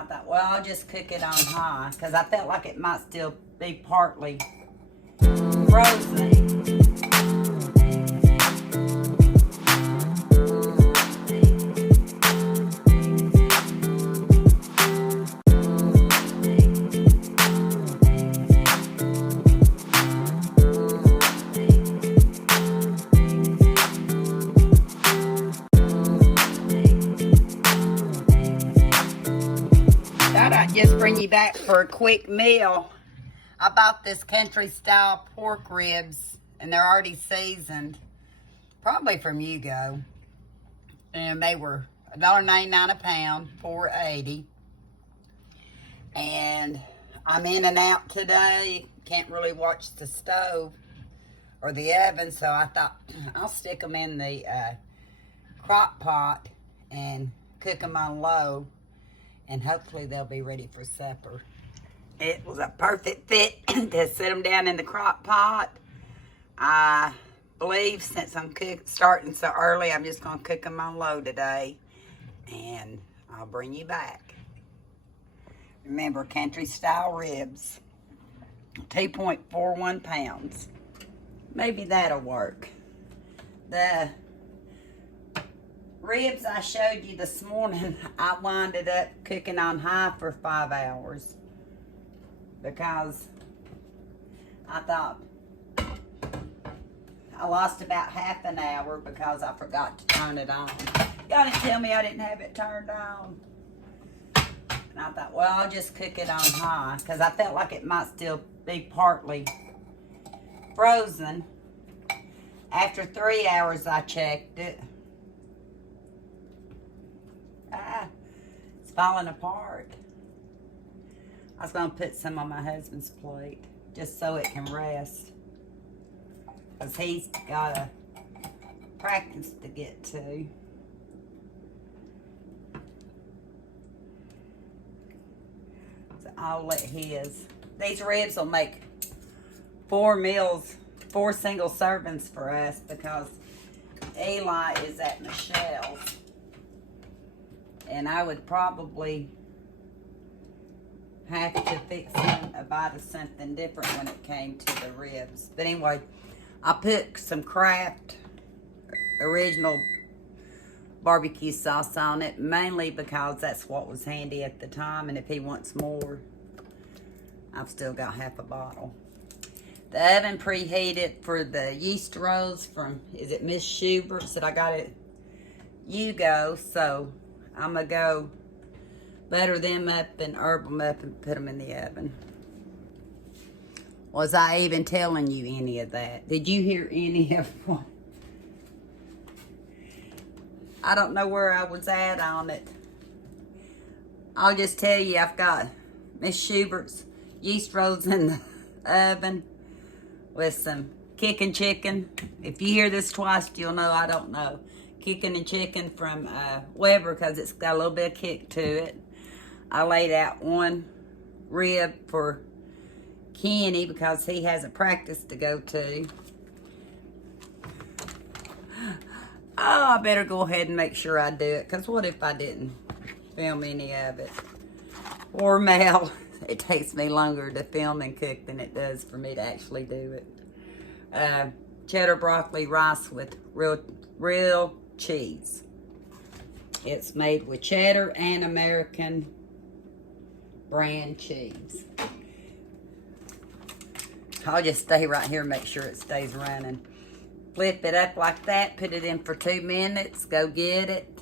I thought, well, I'll just cook it on high because I felt like it might still be partly frozen. Thought I'd just bring you back for a quick meal. I bought this country style pork ribs and they're already seasoned, probably from Yugo. And they were $1.99 a pound, $4.80. And I'm in and out today. Can't really watch the stove or the oven, so I thought I'll stick them in the crock pot and cook them on low, and hopefully they'll be ready for supper. It was a perfect fit to sit them down in the crock pot. I believe since I'm starting so early, I'm just going to cook them on low today, and I'll bring you back. Remember, country style ribs, 2.41 pounds. Maybe that'll work. The ribs I showed you this morning, I winded up cooking on high for 5 hours because I thought I lost about half an hour because I forgot to turn it on. Y'all didn't tell me I didn't have it turned on. And I thought, well, I'll just cook it on high because I felt like it might still be partly frozen. After 3 hours, I checked it. It's falling apart. I was going to put some on my husband's plate just so it can rest, because he's got a practice to get to. So I'll let his. These ribs will make 4 meals, 4 single servings for us, because Eli is at Michelle's. And I would probably have to fix him a bite of something different when it came to the ribs. But anyway, I put some Kraft original barbecue sauce on it, mainly because that's what was handy at the time. And if he wants more, I've still got half a bottle. The oven preheated for the yeast rolls from, is it Miss Schubert's that I got at Yugo. So I'm going to go butter them up and herb them up and put them in the oven. Was I even telling you any of that? Did you hear any of what? I don't know where I was at on it. I'll just tell you, I've got Miss Schubert's yeast rolls in the oven with some kicking chicken. If you hear this twice, you'll know I don't know. Kicking and chicken from Weber, because it's got a little bit of kick to it. I laid out 1 rib for Kenny because he has a practice to go to. Oh, I better go ahead and make sure I do it, because what if I didn't film any of it? Or Mel. It takes me longer to film and cook than it does for me to actually do it. Cheddar broccoli rice with real cheese. It's made with cheddar and American brand cheese. I'll just stay right here and make sure it stays running. Flip it up like that, put it in for 2 minutes, go get it,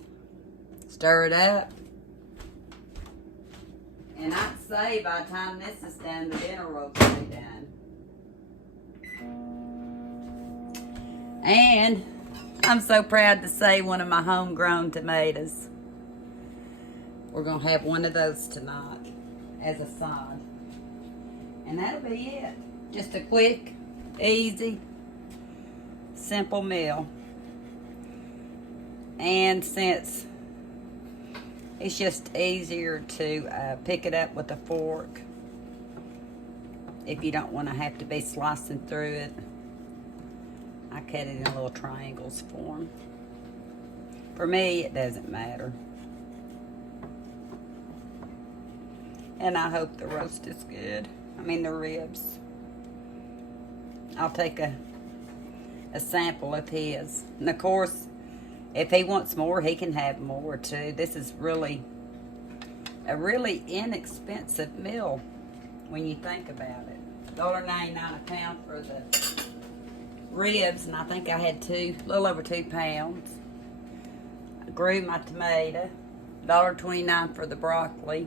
stir it up. And I'd say by the time this is done, the dinner roll will be done. And I'm so proud to say one of my homegrown tomatoes. We're going to have one of those tonight as a side. And that'll be it. Just a quick, easy, simple meal. And since it's just easier to pick it up with a fork, if you don't want to have to be slicing through it, I cut it in little triangles for them. For me, it doesn't matter. And I hope the roast is good. I mean the ribs. I'll take a sample of his. And of course, if he wants more, he can have more too. This is really a really inexpensive meal when you think about it. $1.99 a pound for the ribs, and I think I had a little over 2 pounds. I grew my tomato. $1.29 for the broccoli.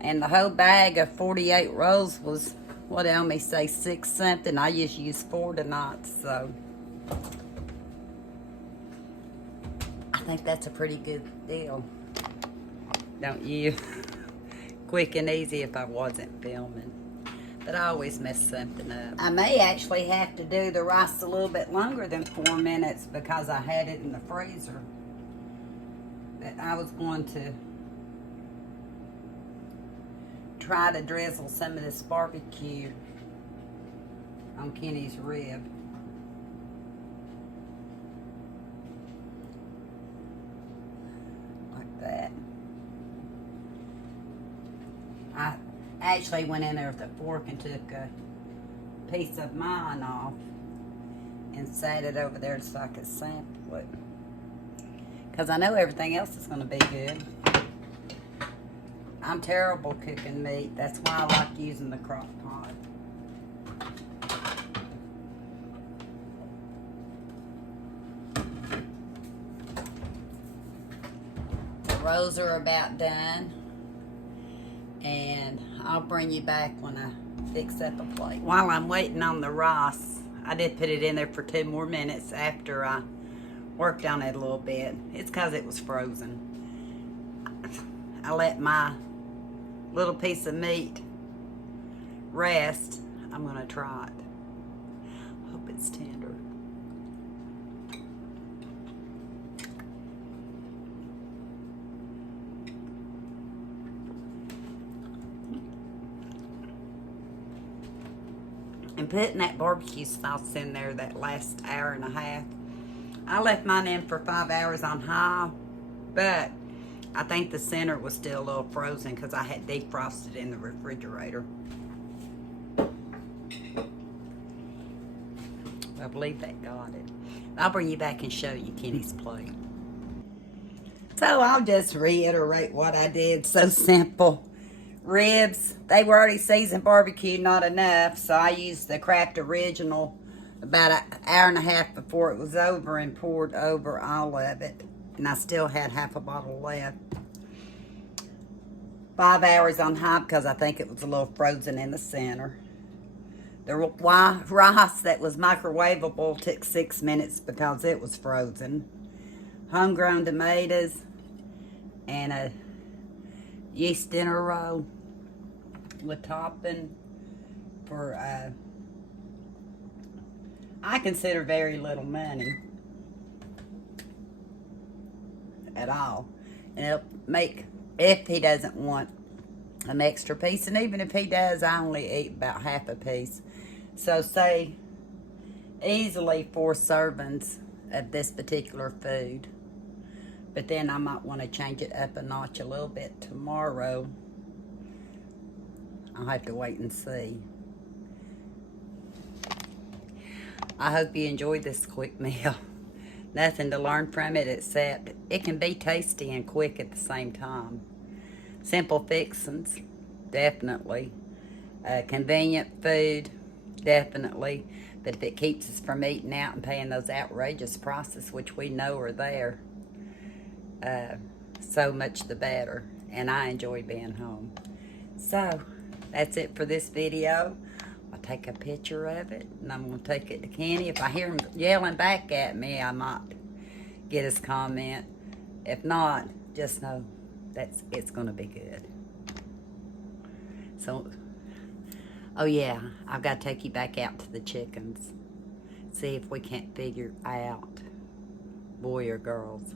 And the whole bag of 48 rolls was, what did Elmy say, 6 something. I just used 4 tonight, so I think that's a pretty good deal. Don't you? Quick and easy if I wasn't filming. But I always mess something up. I may actually have to do the rice a little bit longer than 4 minutes because I had it in the freezer. But I was going to try to drizzle some of this barbecue on Kenny's rib. Like that. I actually went in there with a fork and took a piece of mine off and sat it over there so I could sample it. Because I know everything else is going to be good. I'm terrible cooking meat. That's why I like using the crock pot. The rolls are about done. And I'll bring you back when I fix up a plate. While I'm waiting on the rice, I did put it in there for 2 more minutes after I worked on it a little bit. It's because it was frozen. I let my little piece of meat rest. I'm gonna try it. Hope it's tender. And putting that barbecue sauce in there that last hour and a half. I left mine in for 5 hours on high, but I think the center was still a little frozen because I had defrosted in the refrigerator. I believe that got it. I'll bring you back and show you Kenny's plate. So I'll just reiterate what I did. So simple. Ribs, they were already seasoned barbecue, not enough, so I used the Kraft Original about an hour and a half before it was over and poured over all of it. And I still had half a bottle left. 5 hours on high because I think it was a little frozen in the center. The rice that was microwavable took 6 minutes because it was frozen. Homegrown tomatoes and a yeast dinner roll with topping for I consider very little money at all. And it'll make, if he doesn't want an extra piece, and even if he does, I only eat about half a piece. So say easily 4 servings of this particular food. But then I might want to change it up a notch a little bit tomorrow. I'll have to wait and see. I hope you enjoyed this quick meal. Nothing to learn from it except it can be tasty and quick at the same time. Simple fixings, definitely. Convenient food, definitely. But if it keeps us from eating out and paying those outrageous prices, which we know are there, so much the better. And I enjoy being home. So that's it for this video. I'll take a picture of it and I'm going to take it to Kenny. If I hear him yelling back at me, I might get his comment. If not, just know it's going to be good. So, oh yeah, I've got to take you back out to the chickens. See if we can't figure out boy or girls.